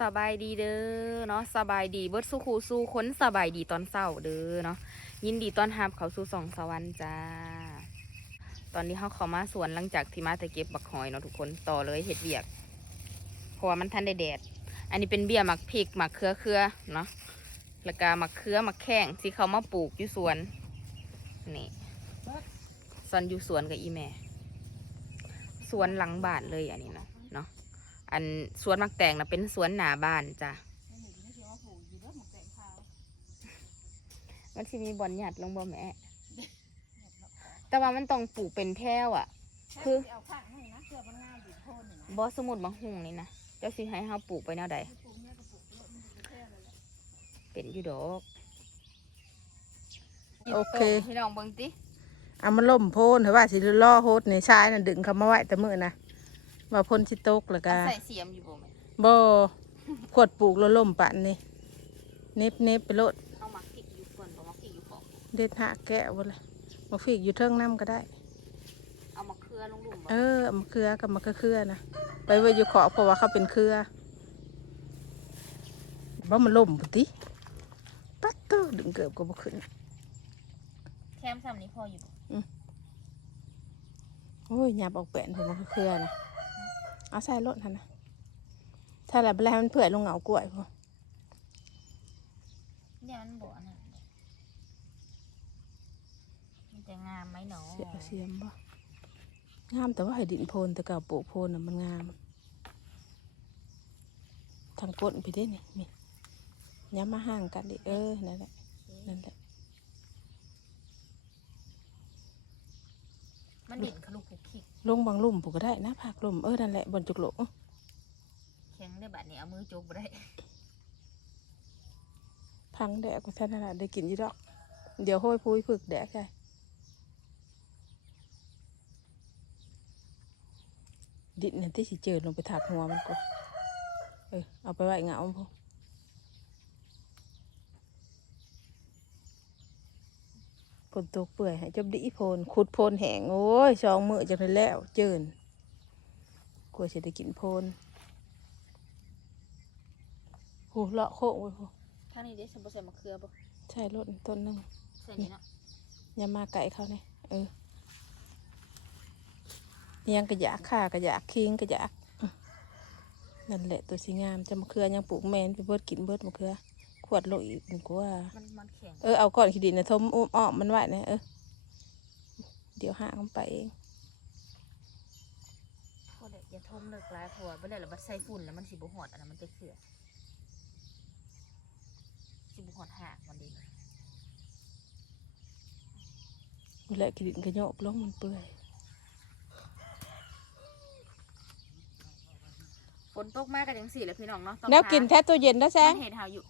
สบายดีเด้อเนาะสบายดีเบิดสู้คูสู้ค้นสบายดีตอนเศร้าเด้อเนาะยินดีต้อนรับเขาสู่สองสวรรค์จ้า ตอนนี้เขาเขามาสวนหลังจากที่มาแต่เก็บบักหอยเนาะทุกคนต่อเลยเห็ดเบียกเพราะว่ามันทันได้แดด อันนี้เป็นเบี้ยหมักพริกหมักเครือเครือเนาะแล้วก็หมักเครือหมักแข้งที่เขามาปลูกอยู่สวนนี่ซอนอยู่สวนกับอีแม่สวนหลังบ้านเลยอันนี้นะเนาะ อันสวนมักแตงนะเป็นสวนหนาบ้านจ้ะมันสิมีบอนหยัดลงบ่แม่ แต่ว่ามันต้องปลูกเป็นแถวอะ คือเอาผักให้นะเพื่อมันง่ายอยู่โทนนี่นะบอสมุดบางหุงนี่นะเจ้าสิให้เฮาปลูกไปแนวใดปลูกเนี่ยก็ปลูกเยอะมันจะแค่เลยแหละเป็นอยู่ดอกโอเคพี่น้องเบิ่งติเอามาล่มโพนเถอะว่าสิล่อโฮดในชายน่ะดึงเขามาไว้แต่มือนะ ว่าพ่นชิตกแล้วก็ใส่เสียมอยู่บ่แม่บ่ขวดปลูกแล้วล่มปันนี่เน็บเน็บไปโลดเอามาพริกอยู่ก่อนบ่มาพริกอยู่ของเด็ดหาแกะบ่เลยมาฟีกอยู่เทิงน้ำก็ได้ เอามาเครือลงหลุมบ่เออเอามาเครือกับมาเครือๆนะไปไว้อยู่ขอบเพราะว่าเขาเป็นเครือบ่มันล่มปุติปัดเตอดึงเกือบก็บ่ขึ้นแคมซ้ำนี้พออยู่บ่โอ้ยหยับออกแปะนผมมาเครือๆนะ เอาใส่รถทันนะถ้าแบบแรมันเผื่อยลงเหงากล้วยพอเนี่ยมันบ่อันนั้นมันจะงามไหมหนอเสียเสียมบ่งามแต่ว่าให้ดินโพนแต่เก่าปลูกโพนน่ะมันงาม ทางก้นไปได้นี่มีย้ำมาห่างกันดิเออนั่นแหละนั่นแหละ มันดินขลุกข ลุกขิกลงบางลุ่มปลูกก็ได้นะผักลุ่มเออนั่นแหละบนจุกโหลแข็งได้บัดนี้เอามือจกบ่ได้พังแดกก็แค่นั้นแหละได้กินอยี่ดอก เดี๋ยวห้อยพุ้ยผึกแดกใช่ดินนั่นที่สิเจอลงไปถักหัวมันก็เออเอาไปไว้เหงาพอฝ นตกเปื่อยให้จบดีโพนขุดโพนแหงโอ้ยสองมือจังเลยแล้วเจินกลัวจะได้กินโพนโหเลาะโค้งไว้พอถ้านี่เด้สมบ่ใส่มะเขือบ่ใช่รถต้นหนึงใส่นี่เนาะอย่ามาไก่เขาเนี่ยเออเลี้ยังกระยากข่ากระยากคิงกระยากอื้อนั่นแหละตัวสีงามจะมะเขือยังปลูกแมนไปเบิดกินเบิดมะเขือ ขวดโลกอีกดีกว่า มันมันแข็งเออเอาก่อนขีดินนะทมอุ้มอ้อมมันไว้นะเออ เดี๋ยวหามันไปเองพอได้อย่าทมเลิกหลายเพราะว่าบ่ได้แล้วบัดใส่ฝุ่นแล้วมันสิบ่ฮอดอันนั้นมันจะเขือสิบ่ฮอดหากมันดีนี่แหละขีดินกระโยกลงมันเปื่อยฝนตกมากกันจังสี่แหละพี่น้องเนาะต้องแล้วกินหาแท้ตัวเย็นนะแซงมันเห็นเฮาอยู่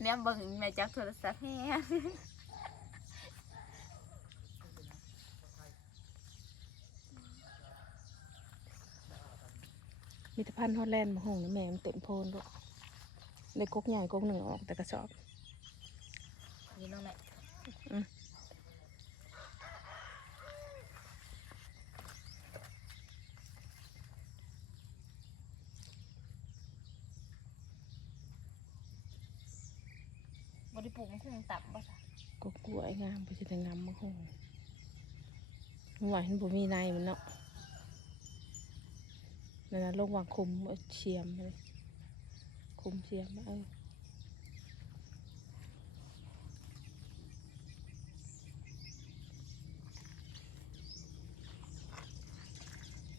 เนี่ยเบิ่งแม่จักโทรศัพท์แฮ่มีแตะพันธุ์ฮอลแลนด์มาห้องนะแม่มันเต็มโพนด้วยในกกใหญ่กกหนึ่งออกแต่กระสอบนี่น้องแม่ อืม บ่ได้ป ลูกมันคงตับบ่ซะกกกล้วยงามไปจะได้งามมาห้องหวานบ่มีในมันเนาะนั่นนะลงวางคุมเอาเชียมเลยคุมเชียมมาเออ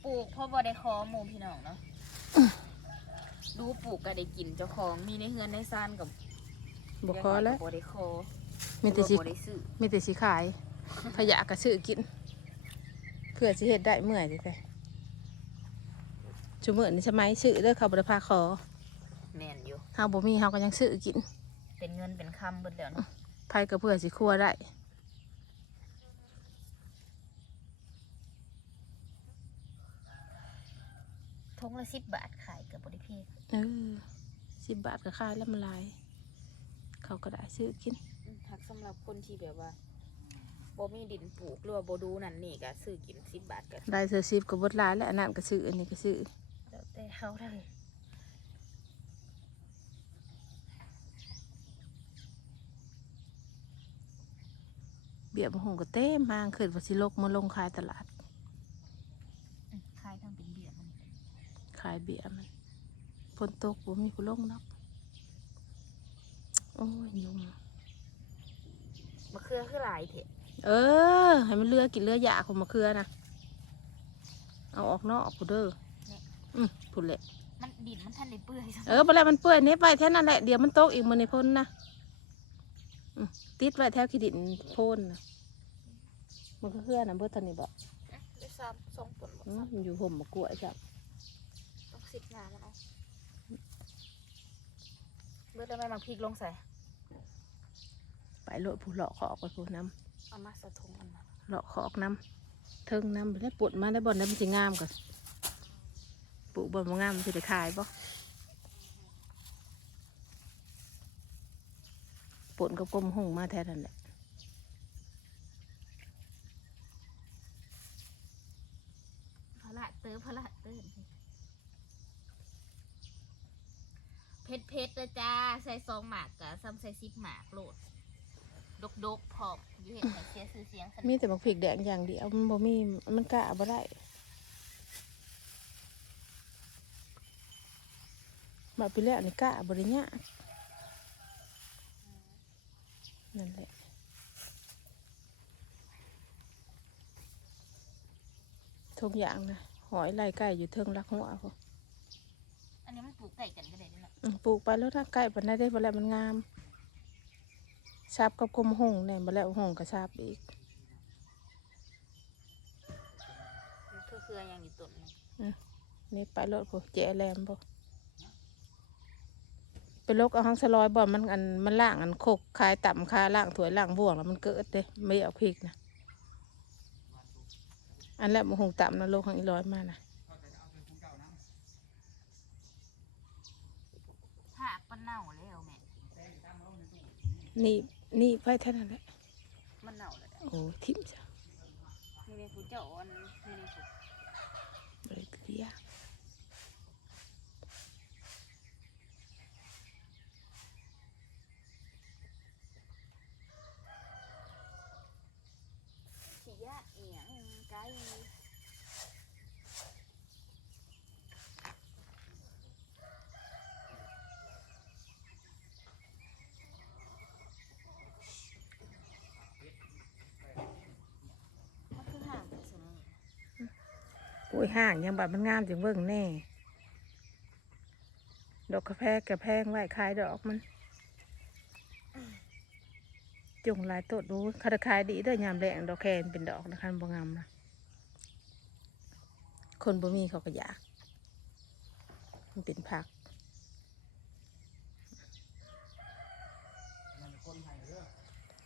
ปลูกเพราะบ่ได้คอหมู่พี่น้องเนาะดูปลูกก็ได้กินเจ้าของมีในเฮือนในซ่านกับ บอกคอแล้วบ่ได้คอมีแต่สิบ่ได้ซื้อมีแต่สิขาย พยะกระซื้อกิน เพื่อสิเฮ็ดได้เมื่อยแต่ชุมื่อนี่สมัยซื้อเด้อเขาบริพาขอแม่นอยู่เฮาบ่มีเฮาก็ยังซื้อกิน เป็นเงินเป็นคำเบิดแล้วเนาะไผก็เพื่อสิครัวได้ทงละ10บาทขายก็บ่ได้แพงเออสิบบาทก็ขายแล้วมันหลาย เขาก็ได้ซื้อกินอืมหักสำหรับคนที่แบบว่าบ่มีดินปลูกหรือว่าบ่ดูนั่นนี่ก็ซื้อกิน10บาทก็ได้เสื้อซิบก็บดหลายแล้วอันนั้นก็ซื้ออันนี้ก็ซื้อแล้วแต่เขาได้เบียบหงก็เต้มางขึ้นว่าสิลกมาลงขายตลาดคล้ายทางเป็นเบียร์มันขายเบียร์มันฝนตกบ่มีผู้ลงเนาะโอ้ยยุงมะเขือคือหลายเถอะเออ ให้มันเลือกินเลือยาของมะเขือนะเอาออกนอกผู้เด้ออืมพูดแหละมันดินมันทันได้เปื่อยเออไปแล้วมันเปื่อยเน็บไว้แท่นั้นแหละเดี๋ยวมันตกอีกมือในพ่นนะอืมติดไว้แถวขี้ดินพ่นนะมันก็เพื่อนะเพื่อทันนี่บอกได้ซ้ำสองผลอืมมันอยู่ห่มมะกล้วยจ้ะต้องสิบงานมันเอาเบิดแล้วแม่มักพริกลงใส่ ไปโลดผู้เลาะขอกไปผู้น้เอามาสะทงมันมาำเลาะขอกน้ำเทิงน้ำไปแล้วปวดมาได้บ่อนได้มันจะงามกันปลูกบ่อนมางามมันจะได้ขายบ่ปวดกับกลมหุ่งมาแทนนั่นแหละพระละเติมพระละเติมเพชรเพชรจ้าใส่ซองหมากกับซ้ำใส่ซิปหมากโหลด ดกดกๆพร้อมอยู่เห็นไหมเสียซื้อเสียงขนาดมีแต่บักพริกแดงอย่างเดียวมันบ่มีมันกะบ่ได้มาไปแล้วนี่กะบ่ได้ยากนั่นแหละทุกอย่างนะหอยลายไก่อยู่เทิงรักหัวพออันนี้มันปลูกไก่กันก็ได้ด้วยเนาะอืมปลูกไปแล้วถ้าไก่ปานได้ได้บ่แล้วมันงาม ชาบกับกลมหงเนี่ยบ่แล้วหงก็ชาบอีกมันคือเครืออย่างอยู่ต้นนึงนี่ไปรถพวกแจแลมพวกไปลกเอาห้างสลอยบ่อนมันอันมันล่างอันโคกคายต่ำคาล่างถวยล่างบ่วงแล้วมันเกิดเด้ไม่เอาพริกนะอันแรกมันหงต่ำนะโลกห้างอีร้อยมานะผักมันเน่าแล้วแม่นี่ นี่ไปเท่านั้นแหละมันเน่าแล้วโอ้ทิมจ้ะนี่ในผู้เจ้าอ่อนนี่ในผู้ บริเลีย ขี้ยะเอียงไก่ มันคือห่างกันสม โอ้ยห่างยังบัดมันงามจังเบิ่งแน่ ดอกกระแพกระแพงไหว้ขายดอกมัน จงลายต้นดูคาราขายดีเด้อยามแรงดอกแคนเป็นดอกนะคะบ่งามนะคนบ่มีเขาก็อยาก มันเป็นผัก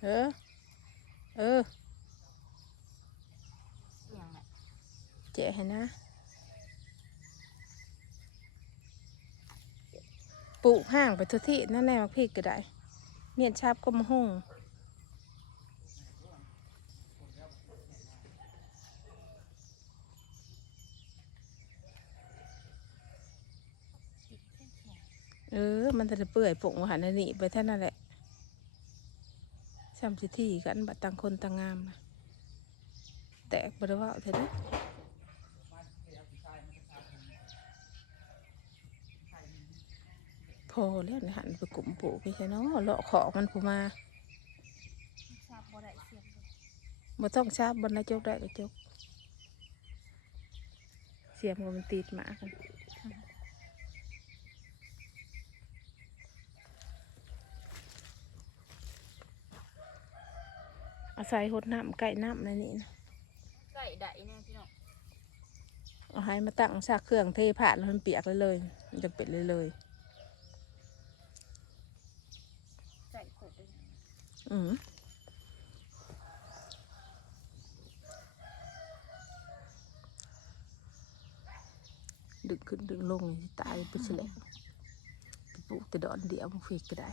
เออ เออ เอียงแหละ แจะให้นะ ปลูกห้างไปทุกที่นั่นแน่มักพริกก็ได้ เมียนชาบก็มาห้องเออ มันจะเปื่อยปงหันนี่ไปท่านั้นแหละซ้ำสิที่กันบัดต่างคนต่างงามนะแตกบริวาเถอะเด้ พอแล้วนะหันไปกลุ่มปลูกไปใช่เนาะเลาะขอกมันผูมาทราบบ่ได้เสียงเลยบ่ต้องชาบบนนายจกได้ก็จก เสียมก็มันติดหมากันอาศัยหดน้ำไก่น้ำในนี้นะไก่ได้เนี่ยพี่น้องเอาให้มาตั้งซากเครื่องเทผ่านแล้วมันเปียกเลยเลยมันจะเป็นเลยเลย ไก่ขดด้วย อืมดึงขึ้นดึงลงนี่สิตายไปเฉลยไปปลูกแต่ดอนเดียวมันฟีกก็ได้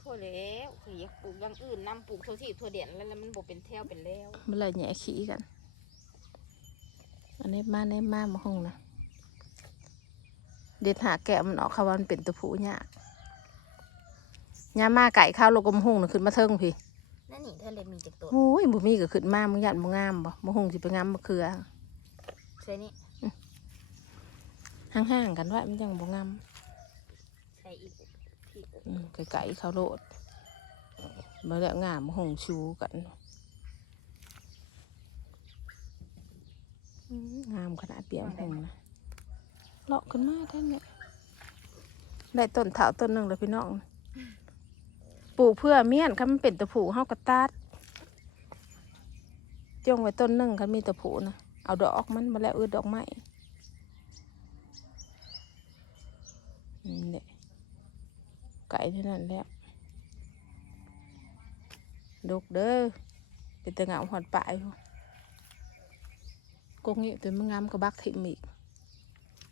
ทั่วแล้วคืออยากปลูกอย่างอื่นนำปลูกทั่วที่ทั่วเด่นแล้วแล้วมันบ่เป็นแถวเป็นแล้วเมื่อไรแหย่ขี้กัน อันนี้มาในมามาห้องนะเด็ดหาแกะมันออกค่ะว่ามันเป็นตัวผู้ยาก ยามมาไก่ข้าวโลกมหุ่งน่ะขึ้นมาเทิงพี่นั่นนี่เธอเลยมีจากตัวโอ้ยบุมีก็ขึ้นมามึงยันมึงงามบ่มหุ่งสิไปงามมะเขือใช่นี่ห่างๆกันไว้มันยังบ่งามใช่อีกพี่อืมไก่ๆข้าวโลดมาแล้วงามมะหุ่งชูกันอืมงามขนาดเปี่ยมหุ่งนะเลาะขึ้นมาแท่นี้ได้ต้นเถาต้นหนึ่งแล้วพี่น้อง ปลูกเพื่อเมียนคันมันเป็นตะผูเฮากระตัดจงไว้ต้นหนึ่งคันมีตะผูนะเอาดอกมันมาแล้วเอือดอกไม้นี่แหละไก่เท่านั้นแหล้วดกเด้อเป็นตะเหงาหอดปลายพู้นกงนี้ตัวมันงามกระบักทิมอีก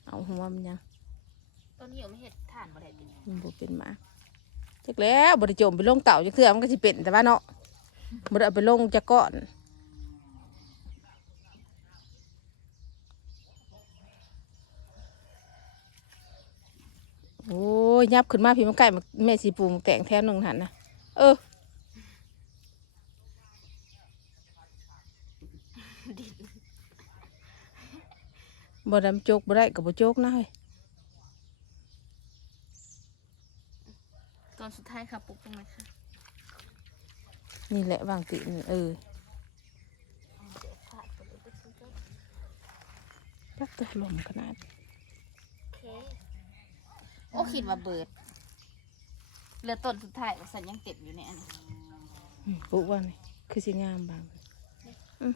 เอาหัวมันยังตอนนี้ยังไม่เห็ดถ่านบ่ได้เป็นมันบ่เป็นหมา จักแล้วบริจมไปลงเต่าจักเทื่อมันก็สิเป็นแต่ว่าเนาะบ่ได้เอาไปลงจักก่อนโอ้ยยับขึ้นมาพี่มันไก่มาแม่สีปูมแต่งแท้หนึ่งหันนะเออบ่ดำโจกบ่ได้กับบ่โจกนะเฮ้ย ตอนสุดท้ายค่ะปลุกตรงไหนคะนี่แหละวางตินี่เออเดี๋ยวขาดไปเลยไปซื้อเจ้าจักตัวลมขนาดโอเคโอ้คิดว่าเบิดเหลือต้นสุดท้ายว่าสันยังเต็มอยู่ในอันนี้อืมปุ๊ว่านี่คือสิงามบางอืม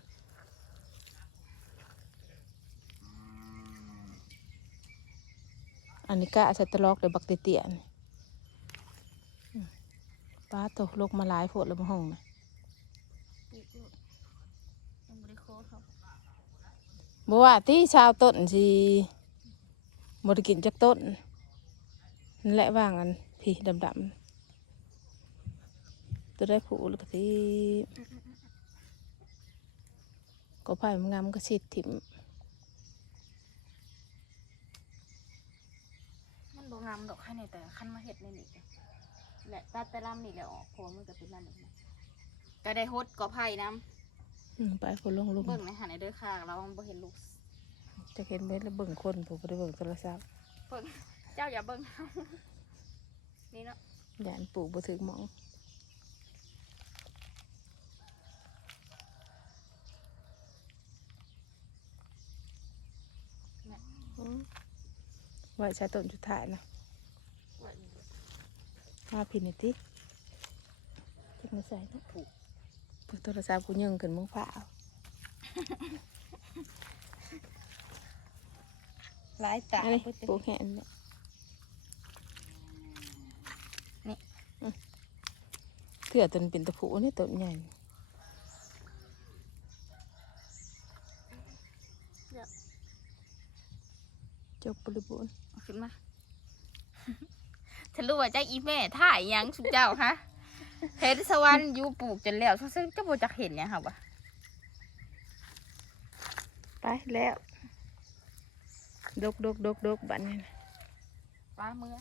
อันนี้กะใส่ตะลอกเดี๋ยวบักเตียๆนี่อืม ป้าตกลกมาหลายโพดแล้วมาห้องนะปลูกอยู่ยังบริโคตรครับบ่ว่าที่ชาวต้นสิบ่ได้กินจากต้นนั่นแหละว่างอันพี่ดำๆตัวได้ผูแล้วก็ที่ก็ไผ่มันงามมันก็สิถิ่มมันบ่งามดอกแค่นี้แต่ขั้นมาเห็ดในนี่ แหละตัดแต่ลำนี่แหละออกเพราะว่ามันก็เป็นลำแบบนี้ก็ได้ฮดก็ไผ่น้อืมไปคนลงลุำมเบิ่งในหันในเด้อค่ะเราบ่เห็นลูกจะเห็นเบ็ดแล้วเบิ่งคนผมบ่ได้เบิ่งโทรศัพท์เบิ่งเจ้าอย่าเบิ่งนี่เนาะยานปลูกบ่ถึงหมองอืมไว้ใช้ต้นสุดท้ายนะ มาพินิติจะมาใส่นะผูกเปิดโทรศัพท์กูยังขึ้นมึงฝ่าเอาหลายตาอันนี้ปลูกแหนเนี่ยนี่อืมเถื่อต้นเป็นตะผูนี่ต้นใหญ่จบบริบูรณ์เอาขึ้นมา ฉันรู้ว่าเจ้าอีแม่ถ่ายหยังสุดเจ้าฮะเห็นสวรรค์อยู่ปลูกจนแล้วซึ่งเจ้าบ่จักเห็นหยังค่ะวะไปแล้ว ดกดกดกดกบัดนี้นะป้าเมื่อ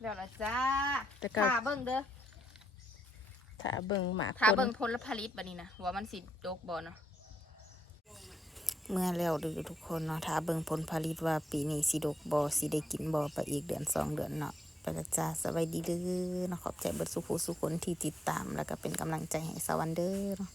เดี๋ยวละจ้าแต่ก็ถ่าเบิ่งเด้อถ้าเบิ่งหมากถ่าคนเบิ่งผลผลิตบัดนี้นะว่ามันสิดกบ่เนาะ เมื่อแล้วดูทุกคนเนาะถ้าเบิ่งผลผลิตว่าปีนี้สิดกบอสิได้กินบอไปอีกเดือนสองเดือนเนาะไปละจ้าสบายดีเด้อเนาะขอบใจเบิดสุขสุขคนที่ติดตาม แล้วก็เป็นกำลังใจให้สวรรค์เด้อเนาะ